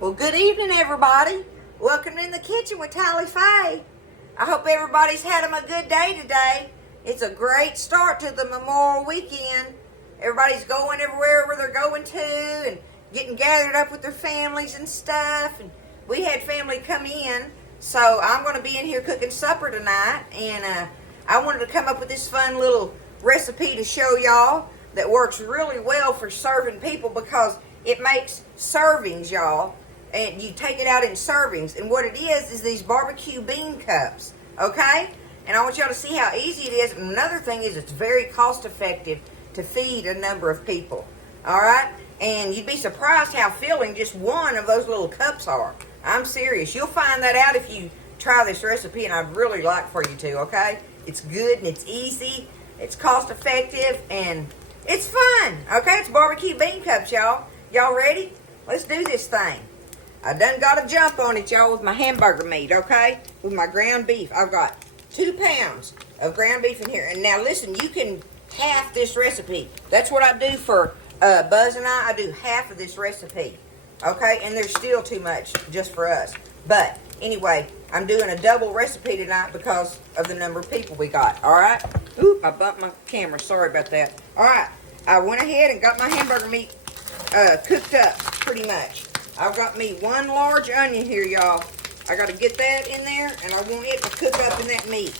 Well, good evening, everybody. Welcome in the kitchen with Tally Faye. I hope everybody's had a good day today. It's a great start to the Memorial Weekend. Everybody's going everywhere where they're going to and getting gathered up with their families and stuff. And we had family come in, so I'm going to be in here cooking supper tonight. And I wanted to come up with this fun little recipe to show y'all that works really well for serving people because it makes servings, y'all. And you take it out in servings. And what it is these BBQ Bean Cups, okay? And I want y'all to see how easy it is. And another thing is it's very cost effective to feed a number of people, all right? And you'd be surprised how filling just one of those little cups are. I'm serious. You'll find that out if you try this recipe, and I'd really like for you to, okay? It's good and it's easy. It's cost effective and it's fun, okay? It's BBQ Bean Cups, y'all. Y'all ready? Let's do this thing. I done got a jump on it, y'all, with my hamburger meat, okay? With my ground beef. I've got 2 pounds of ground beef in here. And now, listen, you can half this recipe. That's what I do for Buzz and I. I do half of this recipe, okay? And there's still too much just for us. But, anyway, I'm doing a double recipe tonight because of the number of people we got, all right? Oop, I bumped my camera. Sorry about that. All right, I went ahead and got my hamburger meat cooked up pretty much. I've got me 1 large onion here, y'all. I got to get that in there, and I want it to cook up in that meat.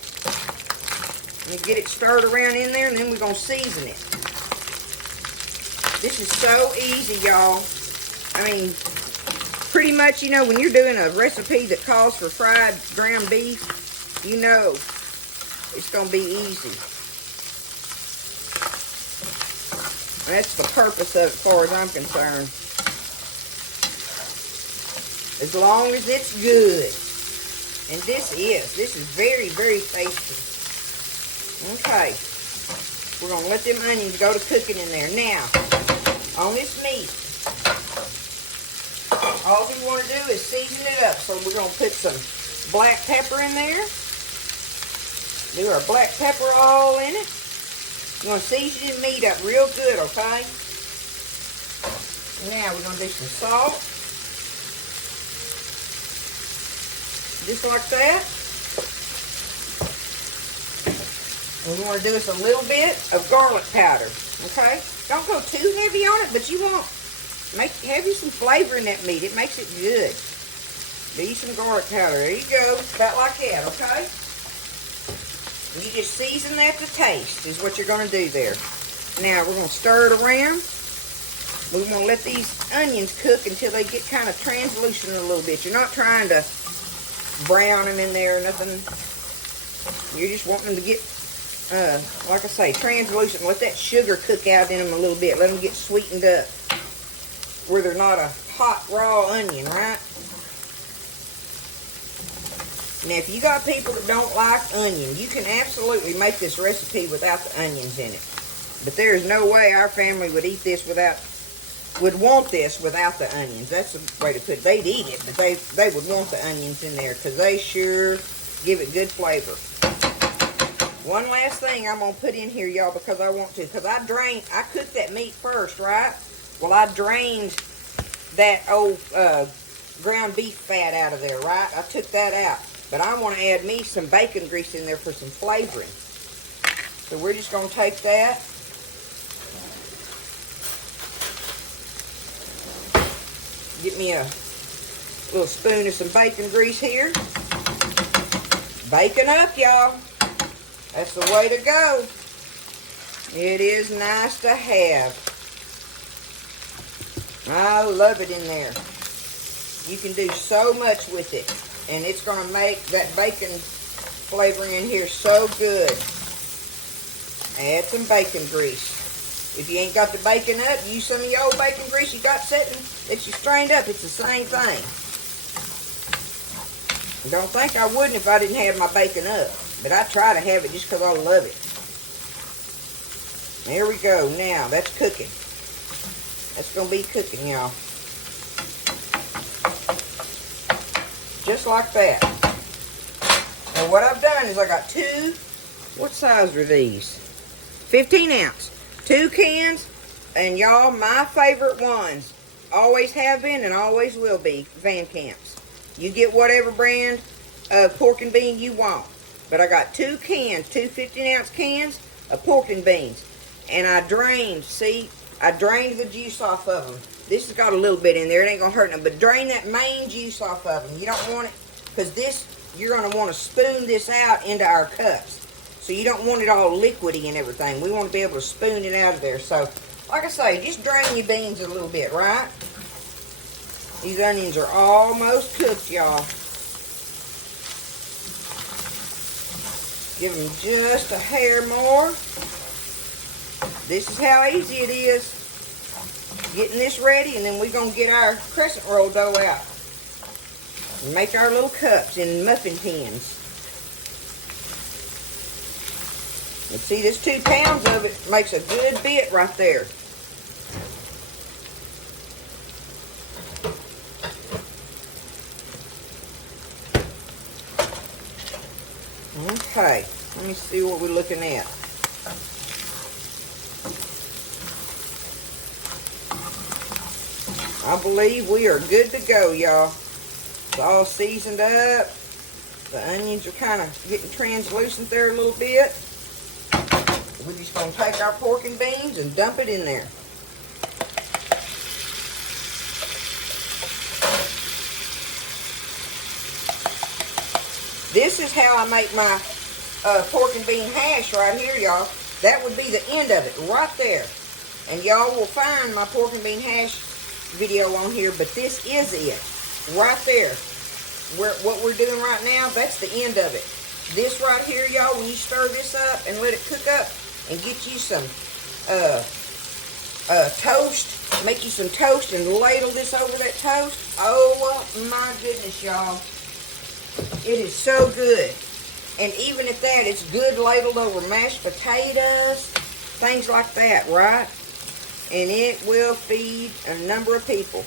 Let me get it stirred around in there, and then we're going to season it. This is so easy, y'all. I mean, pretty much, you know, when you're doing a recipe that calls for fried ground beef, you know it's going to be easy. That's the purpose of it, as far as I'm concerned. As long as it's good. And this is very, very tasty. Okay. We're going to let them onions go to cooking in there. Now, on this meat, all we want to do is season it up. So we're going to put some black pepper in there. Do our black pepper all in it. We're going to season the meat up real good, okay? Now we're going to do some salt. Just like that. And we want to do us a little bit of garlic powder, okay? Don't go too heavy on it, but you want have you some flavor in that meat. It makes it good. Do you some garlic powder. There you go. About like that, okay? You just season that to taste is what you're going to do there. Now we're going to stir it around. We want to let these onions cook until they get kind of translucent a little bit. You're not trying to brown them in there or nothing. You're just wanting them to get, like I say, translucent. Let that sugar cook out in them a little bit. Let them get sweetened up where they're not a hot, raw onion, right? Now, if you got people that don't like onion, you can absolutely make this recipe without the onions in it. But there is no way our family would eat this would want this without the onions. That's the way to put it. They'd eat it, but they would want the onions in there because they sure give it good flavor. One last thing I'm going to put in here, y'all, because I want to. Because I cooked that meat first, right? Well, I drained that old ground beef fat out of there, right? I took that out. But I want to add me some bacon grease in there for some flavoring. So we're just going to take that. Get me a little spoon of some bacon grease here. Bacon up, y'all. That's the way to go. It is nice to have. I love it in there. You can do so much with it. And it's going to make that bacon flavoring in here so good. Add some bacon grease. If you ain't got the bacon up, use some of your old bacon grease you got sitting that you strained up. It's the same thing. Don't think I wouldn't if I didn't have my bacon up. But I try to have it just because I love it. There we go. Now, that's cooking. That's going to be cooking, y'all. Just like that. Now, what I've done is I got 2, what size are these? 15 ounce. 2 cans, and y'all, my favorite ones always have been and always will be Van Camps. You get whatever brand of pork and bean you want. But I got 2 cans, 2 15-ounce cans of pork and beans. And I drained, see, I drained the juice off of them. This has got a little bit in there. It ain't going to hurt them. But drain that main juice off of them. You don't want it, because this, you're going to want to spoon this out into our cups. So you don't want it all liquidy and everything. We want to be able to spoon it out of there. So, like I say, just drain your beans a little bit, right? These onions are almost cooked, y'all. Give them just a hair more. This is how easy it is. Getting this ready, and then we're going to get our crescent roll dough out. And make our little cups in muffin tins. And see, this 2 pounds of it makes a good bit right there. Okay, let me see what we're looking at. I believe we are good to go, y'all. It's all seasoned up. The onions are kind of getting translucent there a little bit. We're just going to take our pork and beans and dump it in there. This is how I make my pork and bean hash right here, y'all. That would be the end of it, right there. And y'all will find my pork and bean hash video on here, but this is it, right there. What we're doing right now, that's the end of it. This right here, y'all, when you stir this up and let it cook up and get you some toast, make you some toast and ladle this over that toast. Oh my goodness, y'all. It is so good. And even at that, it's good ladled over mashed potatoes, things like that, right? And it will feed a number of people.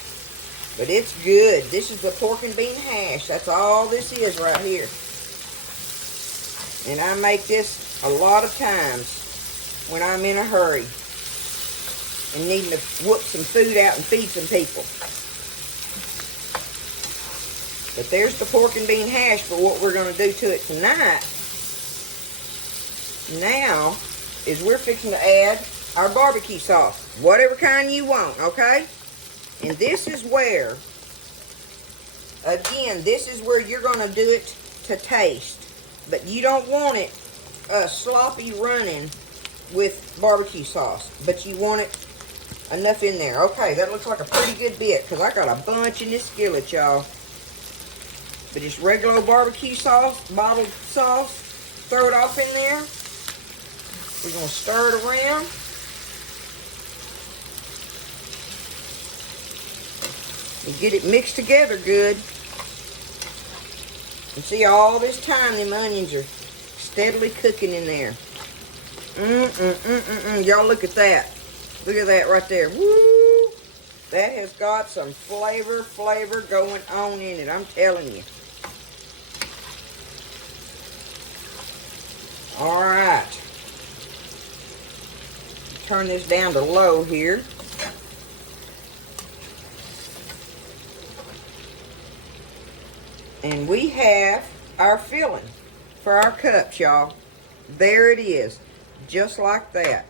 But it's good. This is the pork and bean hash. That's all this is right here. And I make this a lot of times when I'm in a hurry and needing to whoop some food out and feed some people. But there's the pork and bean hash for what we're going to do to it tonight. Now is we're fixing to add our barbecue sauce. Whatever kind you want, okay? And this is where, again, this is where you're going to do it to taste. But you don't want it sloppy running with barbecue sauce. But you want it enough in there. Okay, that looks like a pretty good bit because I got a bunch in this skillet, y'all. But just regular old barbecue sauce, bottled sauce, throw it off in there. We're going to stir it around. And get it mixed together good. And see, all this time, them onions are steadily cooking in there. Y'all look at that. Look at that right there. Woo! That has got some flavor going on in it. I'm telling you. All right. Turn this down to low here. And we have our filling for our cups, y'all. There it is. Just like that.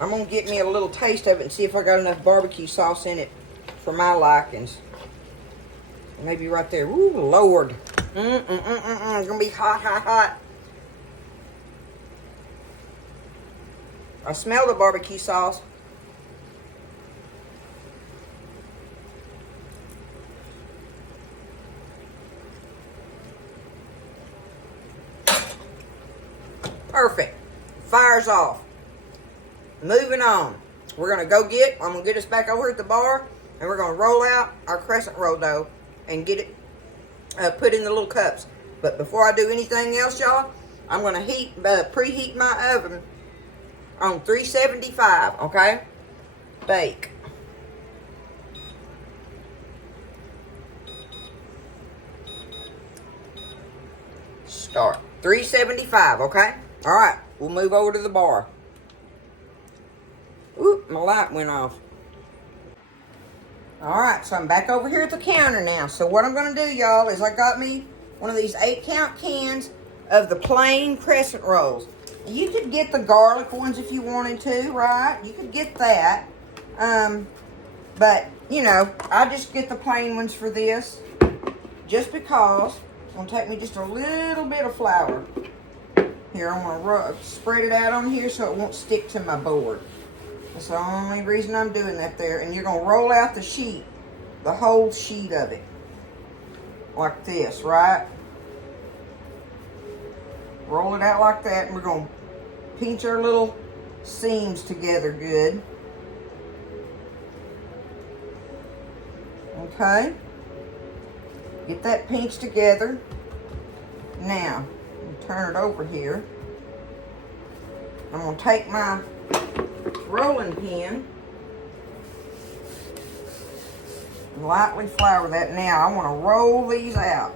I'm going to get me a little taste of it and see if I got enough barbecue sauce in it for my likings. Maybe right there. Ooh, Lord. It's going to be hot, hot, hot. I smell the barbecue sauce. Perfect. Fire's off. Moving on. We're going to go I'm going to get us back over at the bar, and we're going to roll out our crescent roll dough and get it put in the little cups. But before I do anything else, y'all, I'm going to preheat my oven on 375, okay? Bake. Start. 375, okay? All right, we'll move over to the bar. Ooh. Oop, my light went off. Alright, so I'm back over here at the counter now. So what I'm going to do, y'all, is I got me one of these 8-count cans of the plain crescent rolls. You could get the garlic ones if you wanted to, right? You could get that. But, you know, I just get the plain ones for this. Just because it's going to take me just a little bit of flour. Here, I'm going to spread it out on here so it won't stick to my board. That's the only reason I'm doing that there. And you're going to roll out the sheet, the whole sheet of it. Like this, right? Roll it out like that, and we're going to pinch our little seams together good. Okay? Get that pinched together. Now, turn it over here. I'm going to take my rolling pin and lightly flour that. Now, I want to roll these out.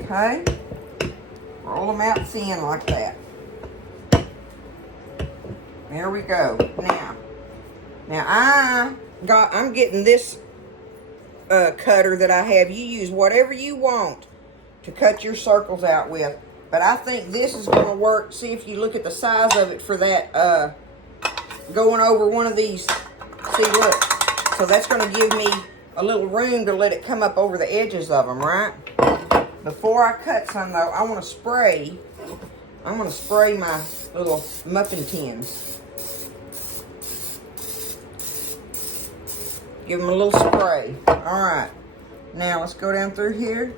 Okay? Roll them out thin like that. There we go. Now I'm getting this cutter that I have. You use whatever you want to cut your circles out with. But I think this is going to work. See if you look at the size of it for that going over one of these. See, look. So that's going to give me a little room to let it come up over the edges of them, right? Before I cut some, though, I'm going to spray my little muffin tins. Give them a little spray. All right. Now, let's go down through here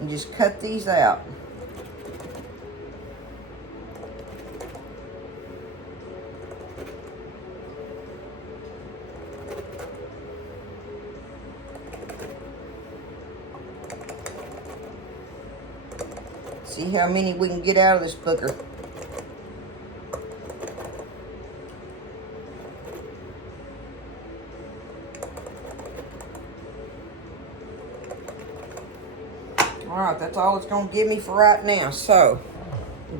and just cut these out. See how many we can get out of this booger. Alright, that's all it's going to give me for right now. So,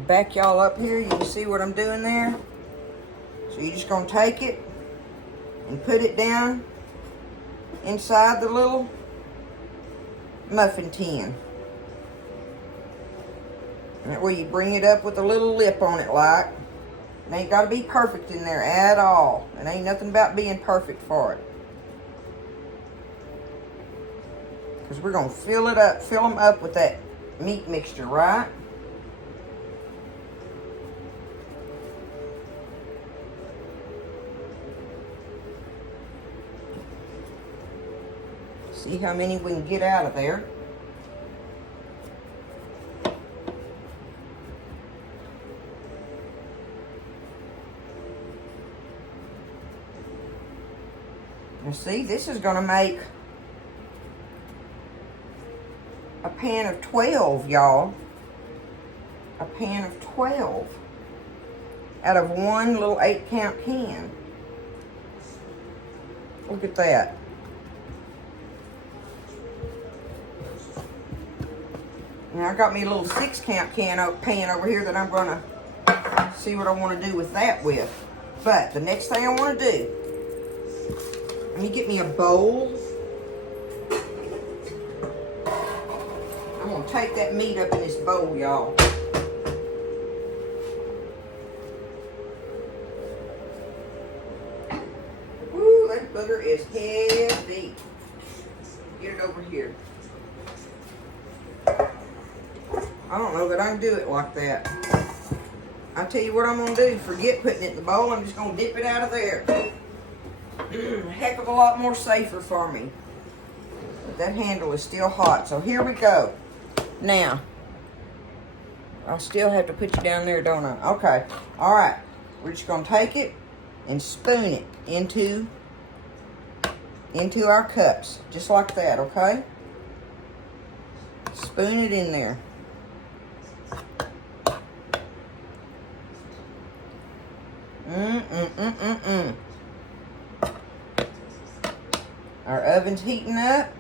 back y'all up here. You can see what I'm doing there. So you're just going to take it and put it down inside the little muffin tin. That way you bring it up with a little lip on it like. It ain't got to be perfect in there at all. It ain't nothing about being perfect for it. Because we're going to fill them up with that meat mixture, right? See how many we can get out of there. And see, this is going to make a pan of 12, y'all. A pan of 12 out of one little 8-count can. Look at that. Now I got me a little 6-count pan over here that I'm going to see what I want to do with that with. But the next thing I want to do, let me get me a bowl. I'm going to take that meat up in this bowl, y'all. Woo, that booger is heavy. Get it over here. I don't know that I can do it like that. I'll tell you what I'm going to do. Forget putting it in the bowl. I'm just going to dip it out of there. A heck of a lot more safer for me. But that handle is still hot. So here we go. Now, I'll still have to put you down there, don't I? Okay. All right. We're just going to take it and spoon it into our cups. Just like that, okay? Spoon it in there. Our oven's heating up.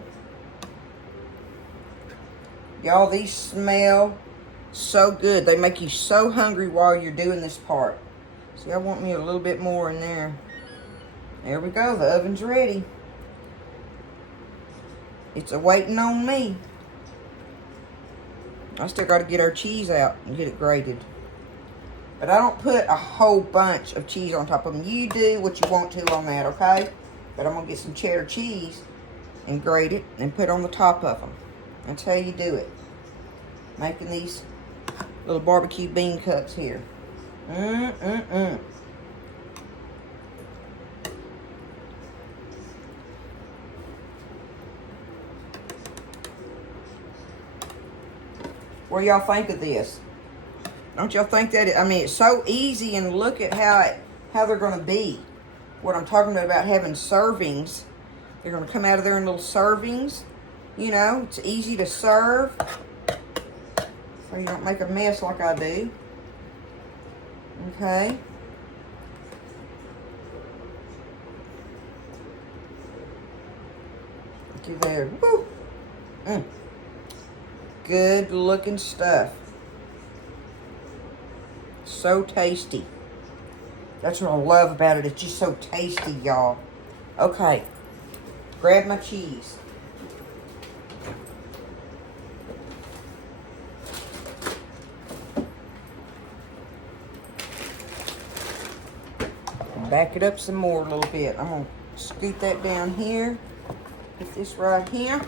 Y'all, these smell so good. They make you so hungry while you're doing this part. See, I want me a little bit more in there. There we go. The oven's ready. It's waiting on me. I still got to get our cheese out and get it grated. But I don't put a whole bunch of cheese on top of them. You do what you want to on that, okay? But I'm going to get some cheddar cheese and grate it and put it on the top of them. That's how you do it. Making these little barbecue bean cups here. What do y'all think of this? Don't y'all think that? I mean, it's so easy, and look at how they're going to be. What I'm talking about having servings. They're going to come out of there in little servings. You know, it's easy to serve. So you don't make a mess like I do. Okay. Look you there. Woo! Good looking stuff. So tasty. That's what I love about it. It's just so tasty, y'all. Okay. Grab my cheese. Back it up some more a little bit. I'm going to scoot that down here. Put this right here.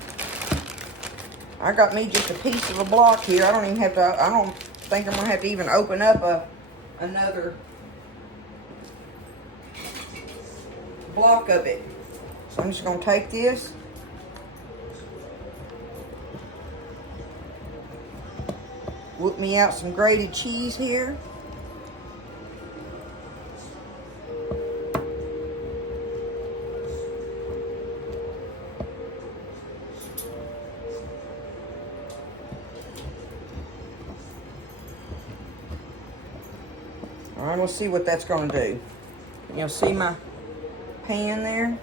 I got me just a piece of a block here. I don't even have to, I don't think I'm going to have to even open up another block of it. So I'm just going to take this. Whip me out some grated cheese here. All right, we'll see what that's going to do. You'll see my pan there.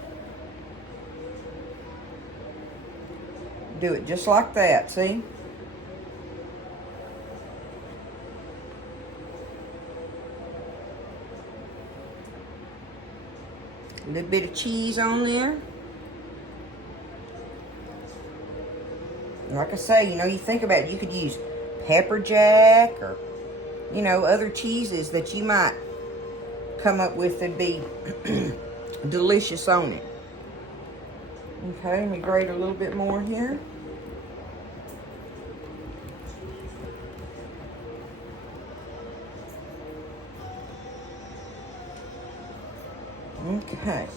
Do it just like that, see? A little bit of cheese on there. And like I say, you know, you think about it, you could use pepper jack or, you know, other cheeses that you might come up with that'd be delicious on it. Okay, let me grate a little bit more here. Okay.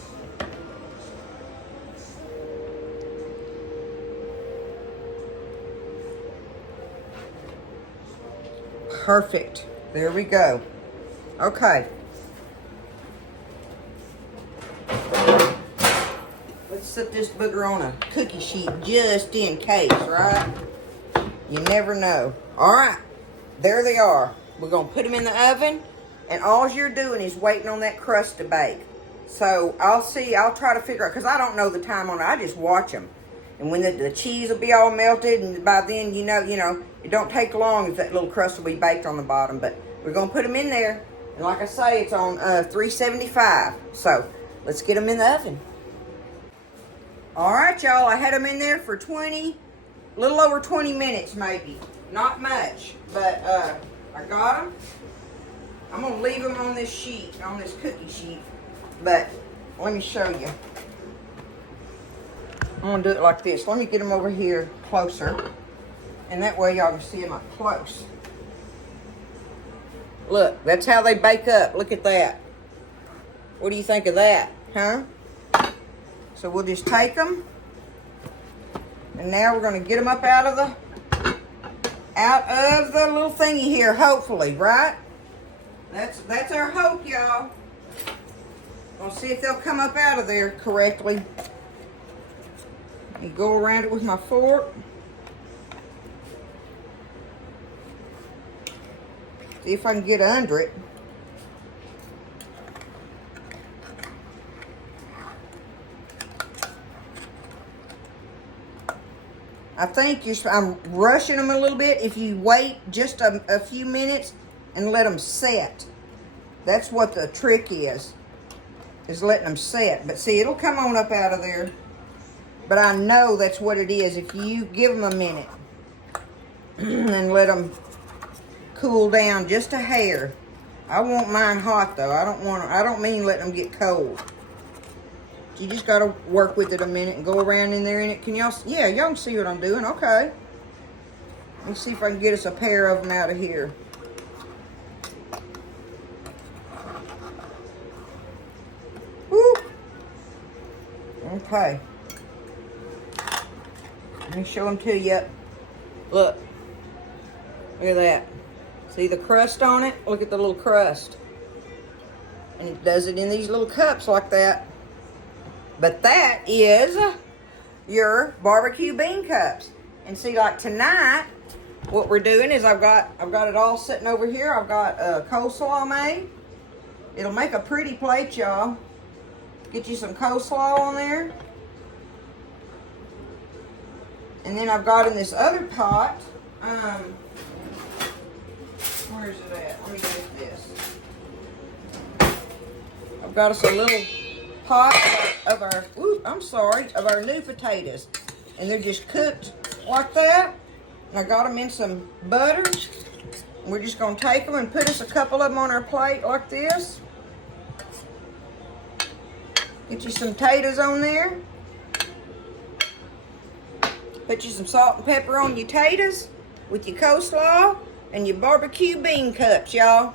Perfect. There we go. Okay. Let's set this booger on a cookie sheet just in case, right? You never know. All right. There they are. We're going to put them in the oven, and all you're doing is waiting on that crust to bake. So I'll try to figure out, because I don't know the time on it. I just watch them. And when the cheese will be all melted, and by then, you know, it don't take long if that little crust will be baked on the bottom. But we're going to put them in there. And like I say, it's on 375. So let's get them in the oven. All right, y'all. I had them in there for a little over 20 minutes maybe. Not much, but I got them. I'm going to leave them on this sheet, on this cookie sheet. But let me show you. I'm going to do it like this. Let me get them over here closer. And that way y'all can see them up close. Look, that's how they bake up. Look at that. What do you think of that? Huh? So we'll just take them. And now we're going to get them up out of the little thingy here, hopefully, right? That's our hope, y'all. We'll see if they'll come up out of there correctly. And go around it with my fork. See if I can get under it. I think I'm rushing them a little bit. If you wait just a few minutes and let them set. That's what the trick is letting them set. But see, it'll come on up out of there. But I know that's what it is. If you give them a minute and let them cool down just a hair. I want mine hot though. I don't mean letting them get cold. You just gotta work with it a minute and go around in there in it. Can y'all? Yeah, y'all can see what I'm doing. Okay. Let me see if I can get us a pair of them out of here. Woo. Okay. Let me show them to you. Look. Look at that. See the crust on it? Look at the little crust. And it does it in these little cups like that. But that is your barbecue bean cups. And see, like tonight, what we're doing is I've got it all sitting over here. I've got coleslaw made. It'll make a pretty plate, y'all. Get you some coleslaw on there. And then I've got in this other pot, where is it at? Let me get this. I've got us a little pot of our, of our new potatoes. And they're just cooked like that. And I got them in some butter. And we're just going to take them and put us a couple of them on our plate like this. Get you some potatoes on there. Put you some salt and pepper on your potatoes with your coleslaw and your barbecue bean cups, y'all.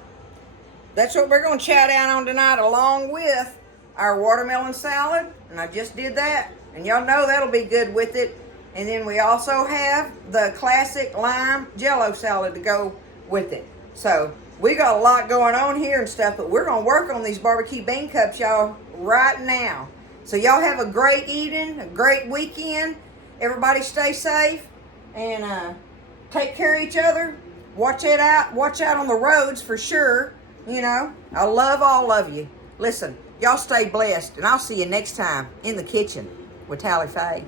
That's what we're going to chow down on tonight, along with our watermelon salad. And I just did that. And y'all know that'll be good with it. And then we also have the classic lime jello salad to go with it. So we got a lot going on here and stuff, but we're going to work on these barbecue bean cups, y'all, right now. So y'all have a great evening, a great weekend. Everybody stay safe and take care of each other. Watch out on the roads for sure. You know, I love all of you. Listen, y'all stay blessed, and I'll see you next time in the kitchen with Tally Faye.